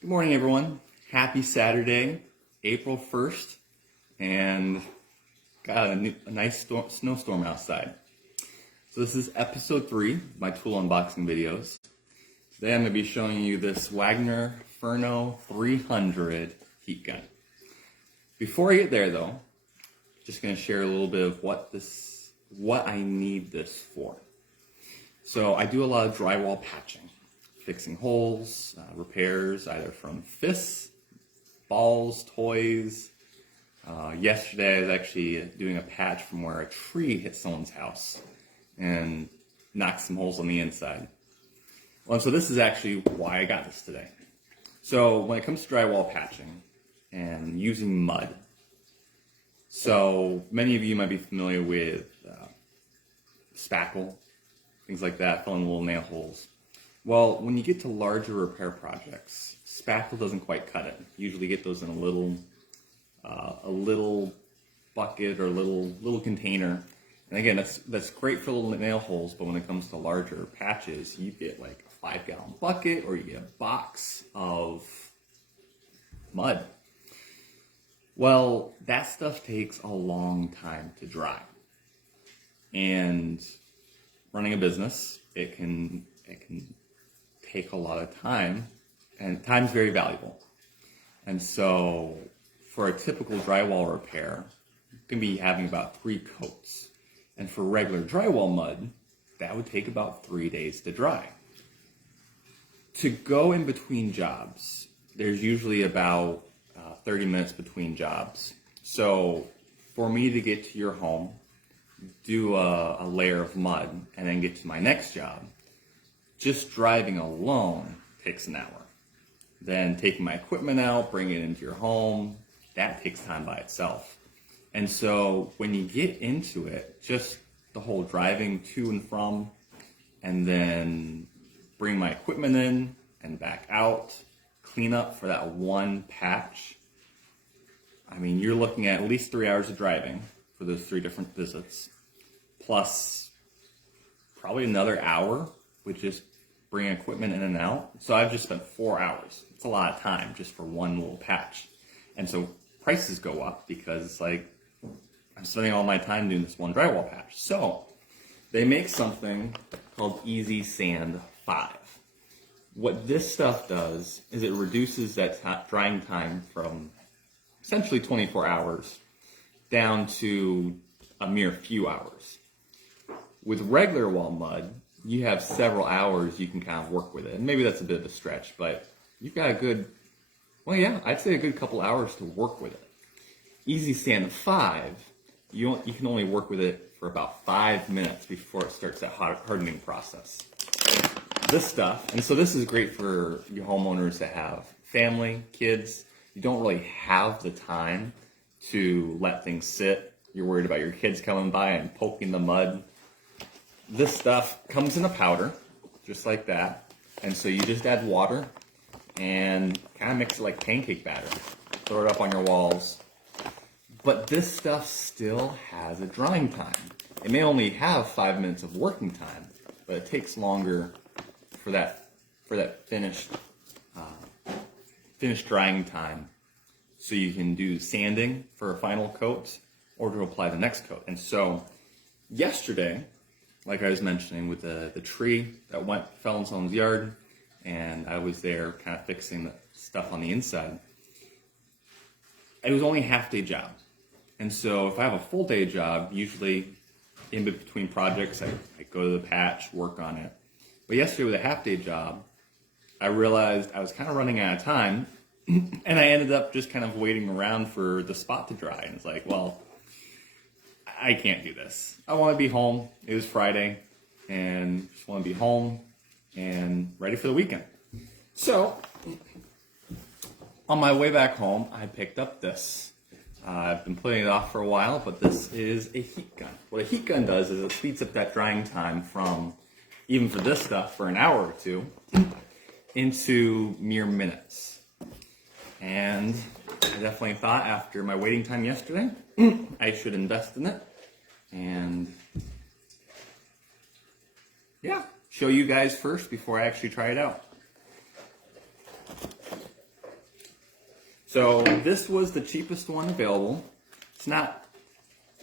Good morning, everyone. Happy Saturday, April 1st, and got a nice snowstorm outside. So this is episode 3 of my tool unboxing videos. Today I'm going to be showing you this Wagner Furno 300 heat gun. Before I get there though, just going to share a little bit of what I need this for. So I do a lot of drywall patching. Fixing holes, repairs, either from fists, balls, toys. Yesterday I was actually doing a patch from where a tree hit someone's house and knocked some holes on the inside. Well, so this is actually why I got this today. So when it comes to drywall patching and using mud, so many of you might be familiar with spackle, things like that, filling little nail holes. Well, when you get to larger repair projects, spackle doesn't quite cut it. You usually get those in a little bucket or little container. And again, that's great for little nail holes, but when it comes to larger patches, you get like a 5-gallon bucket or you get a box of mud. Well, that stuff takes a long time to dry. And running a business, it can take a lot of time, and time's very valuable. And so for a typical drywall repair, you can be having about 3 coats. And for regular drywall mud, that would take about 3 days to dry. To go in between jobs, there's usually about 30 minutes between jobs. So for me to get to your home, do a layer of mud, and then get to my next job, just driving alone takes an hour. Then taking my equipment out, bringing it into your home, that takes time by itself. And so when you get into it, just the whole driving to and from, and then bring my equipment in and back out, clean up for that one patch, I mean, you're looking at least 3 hours of driving for those 3 different visits, plus probably another hour with just bringing equipment in and out. So I've just spent 4 hours. It's a lot of time just for one little patch. And so prices go up because it's like I'm spending all my time doing this one drywall patch. So they make something called Easy Sand 5. What this stuff does is it reduces that drying time from essentially 24 hours down to a mere few hours. With regular wall mud, you have several hours you can kind of work with it. And maybe that's a bit of a stretch, but you've got a good, I'd say a good couple hours to work with it. Easy Sand 5, you can only work with it for about 5 minutes before it starts that hardening process. This stuff, and so this is great for you homeowners that have family, kids. You don't really have the time to let things sit. You're worried about your kids coming by and poking the mud. This stuff comes in a powder, just like that. And so you just add water and kind of mix it like pancake batter. Throw it up on your walls. But this stuff still has a drying time. It may only have 5 minutes of working time, but it takes longer for that finished drying time. So you can do sanding for a final coat or to apply the next coat. And so yesterday, like I was mentioning with the tree that fell in someone's yard, and I was there kind of fixing the stuff on the inside. It was only a half-day job. And so if I have a full-day job, usually in between projects, I go to the patch, work on it. But yesterday with a half-day job, I realized I was kind of running out of time, and I ended up just kind of waiting around for the spot to dry. And it's like, well, I can't do this. I want to be home. It was Friday, and just want to be home and ready for the weekend. So, on my way back home, I picked up this. I've been putting it off for a while, but this is a heat gun. What a heat gun does is it speeds up that drying time from, even for this stuff, for an hour or two, into mere minutes. And I definitely thought after my waiting time yesterday, I should invest in it. And yeah, show you guys first before I actually try it out. So this was the cheapest one available. It's not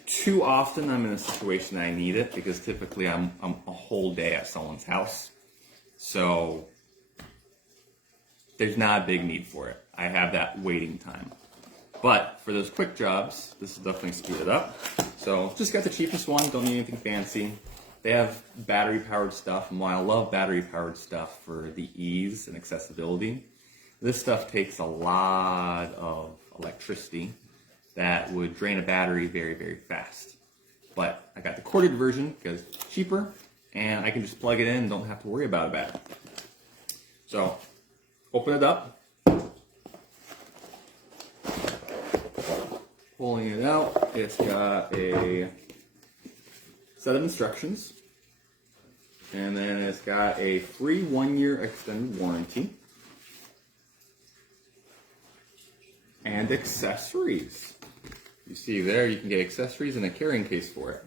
too often I'm in a situation that I need it, because typically I'm a whole day at someone's house. So there's not a big need for it. I have that waiting time. But for those quick jobs, this will definitely speed it up. So just got the cheapest one, don't need anything fancy. They have battery powered stuff, and while I love battery powered stuff for the ease and accessibility, this stuff takes a lot of electricity that would drain a battery very, very fast. But I got the corded version because it's cheaper, and I can just plug it in and don't have to worry about a battery. So open it up. Pulling it out, it's got a set of instructions, and then it's got a free 1-year extended warranty and accessories. You see there, you can get accessories and a carrying case for it.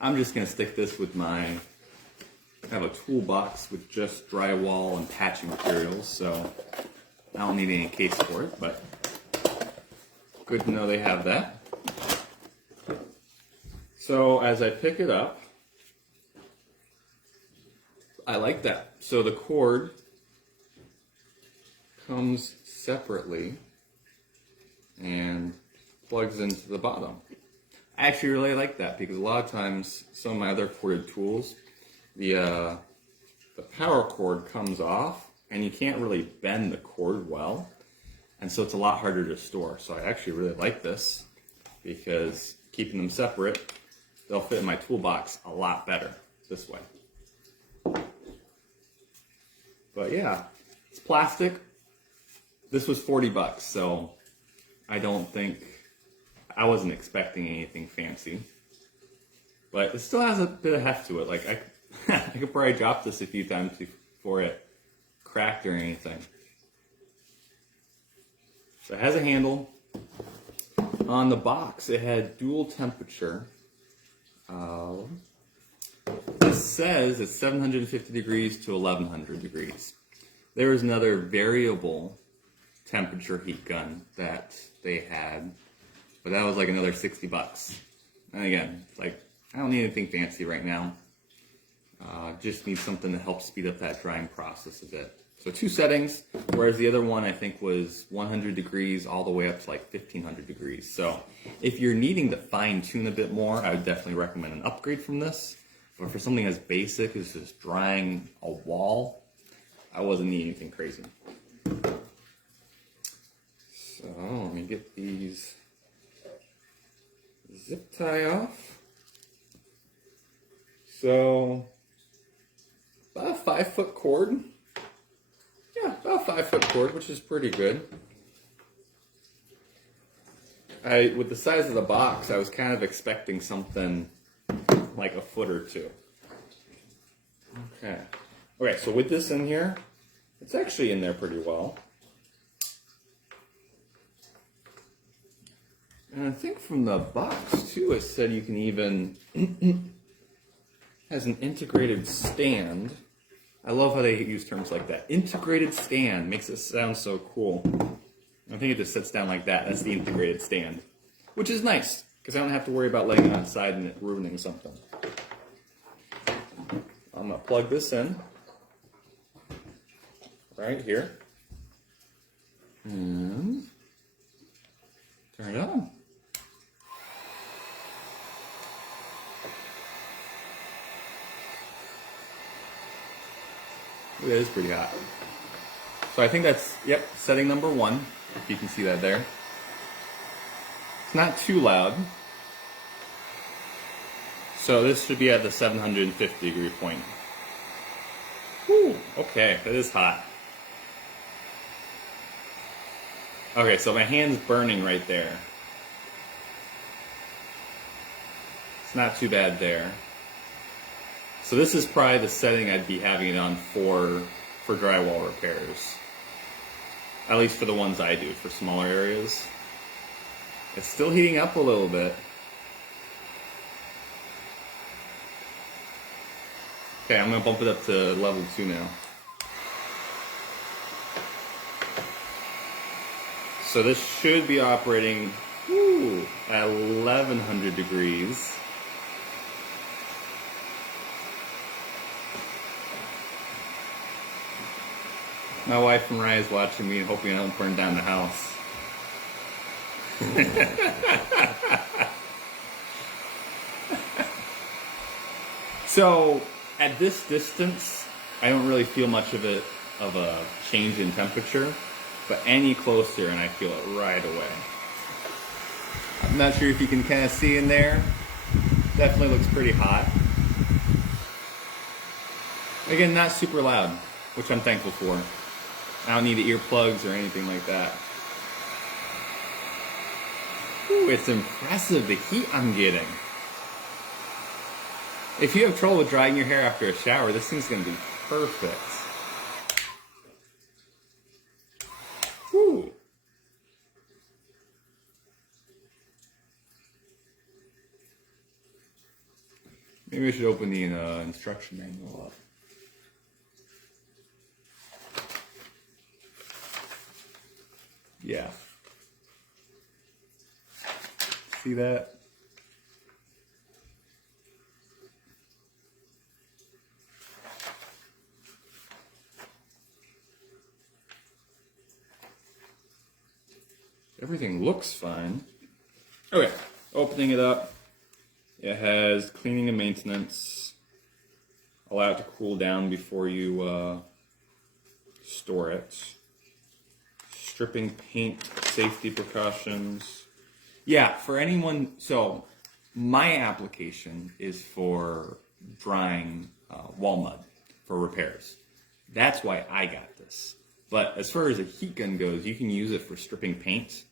I'm just going to stick this with I have a toolbox with just drywall and patching materials, so I don't need any case for it, but good to know they have that. So as I pick it up, I like that. So the cord comes separately and plugs into the bottom. I actually really like that, because a lot of times some of my other corded tools, the power cord comes off and you can't really bend the cord well. And so it's a lot harder to store. So I actually really like this, because keeping them separate, they'll fit in my toolbox a lot better this way. But yeah, it's plastic. This was $40, so I wasn't expecting anything fancy. But it still has a bit of heft to it. Like I could probably drop this a few times before it cracked or anything. So it has a handle. On the box, it had dual temperature. This says it's 750 degrees to 1100 degrees. There was another variable temperature heat gun that they had, but that was like another $60. And again, like, I don't need anything fancy right now. Just need something to help speed up that drying process a bit. So 2 settings, whereas the other one I think was 100 degrees all the way up to like 1500 degrees. So if you're needing to fine tune a bit more, I would definitely recommend an upgrade from this. But for something as basic as just drying a wall, I wasn't needing anything crazy. So let me get these zip tie off. So about a 5-foot cord. Yeah, about a 5-foot cord, which is pretty good. With the size of the box, I was kind of expecting something like a foot or two. Okay, so with this in here, it's actually in there pretty well. And I think from the box too, it said you can even has an integrated stand. I love how they use terms like that. Integrated stand makes it sound so cool. I think it just sits down like that. That's the integrated stand, which is nice because I don't have to worry about laying it on its side and it ruining something. I'm gonna plug this in right here and turn it on. Ooh, that is pretty hot. So I think that's, yep, setting number 1, if you can see that there. It's not too loud. So this should be at the 750 degree point. Whew, okay, that is hot. Okay, so my hand's burning right there. It's not too bad there. So this is probably the setting I'd be having it on for drywall repairs. At least for the ones I do, for smaller areas. It's still heating up a little bit. Okay, I'm going to bump it up to level 2 now. So this should be operating at 1100 degrees. My wife and Ryan is watching me and hoping I don't burn down the house. So at this distance, I don't really feel much of a change in temperature, but any closer and I feel it right away. I'm not sure if you can kind of see in there. Definitely looks pretty hot. Again, not super loud, which I'm thankful for. I don't need earplugs or anything like that. Ooh, it's impressive, the heat I'm getting. If you have trouble with drying your hair after a shower, this thing's going to be perfect. Whew. Maybe I should open the instruction manual up. Yeah. See that? Everything looks fine. Okay, opening it up. It has cleaning and maintenance. Allow it to cool down before you store it. Stripping paint, safety precautions. Yeah, for anyone, so my application is for drying wall mud for repairs. That's why I got this. But as far as a heat gun goes, you can use it for stripping paint.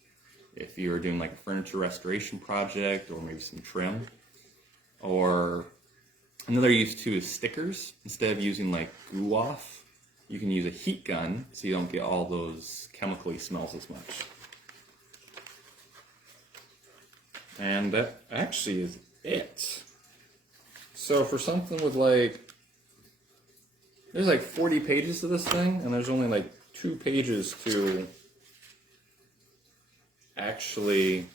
If you're doing like a furniture restoration project or maybe some trim. Or another use too is stickers. Instead of using like glue off, you can use a heat gun so you don't get all those chemically smells as much. And that actually is it. So for something with like, there's like 40 pages to this thing, and there's only like 2 pages to actually,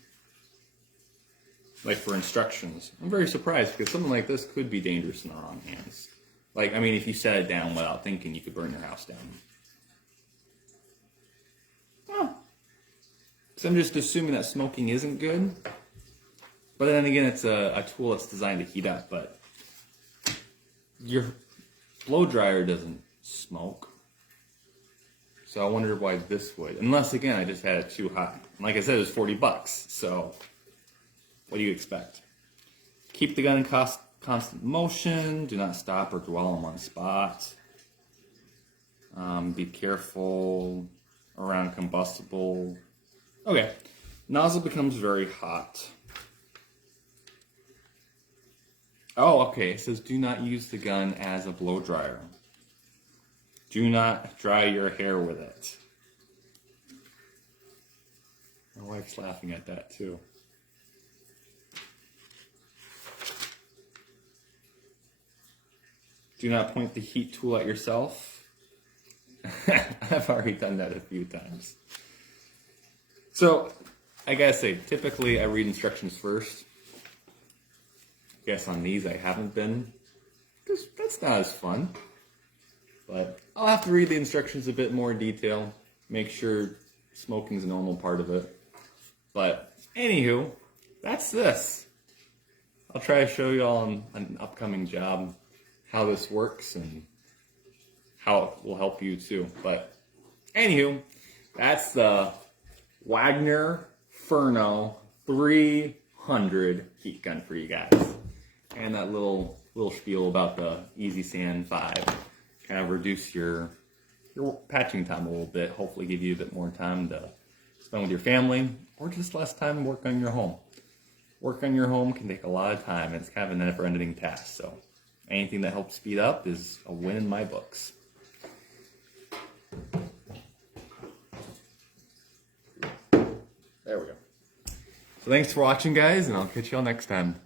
like for instructions. I'm very surprised because something like this could be dangerous in the wrong hands. Like, I mean, if you set it down without thinking, you could burn your house down. Huh. So I'm just assuming that smoking isn't good. But then again, it's a tool that's designed to heat up, but your blow dryer doesn't smoke. So I wonder why this would. Unless, again, I just had it too hot. And like I said, it was $40, so what do you expect? Keep the gun in constant motion. Do not stop or dwell on one spot. Be careful around combustible. Okay. Nozzle becomes very hot. Oh, okay. It says do not use the gun as a blow dryer. Do not dry your hair with it. My wife's laughing at that too. Do not point the heat tool at yourself. I've already done that a few times. So, I gotta say, typically I read instructions first. I guess on these I haven't been, because that's not as fun. But I'll have to read the instructions a bit more in detail, make sure smoking's a normal part of it. But, anywho, that's this. I'll try to show you all on an upcoming job how this works and how it will help you too. But anywho, that's the Wagner Furno 300 heat gun for you guys. And that little spiel about the Easy Sand 5. Kind of reduce your patching time a little bit. Hopefully give you a bit more time to spend with your family or just less time work on your home. Work on your home can take a lot of time and it's kind of a never-ending task. So anything that helps speed up is a win in my books. There we go. So thanks for watching, guys, and I'll catch y'all next time.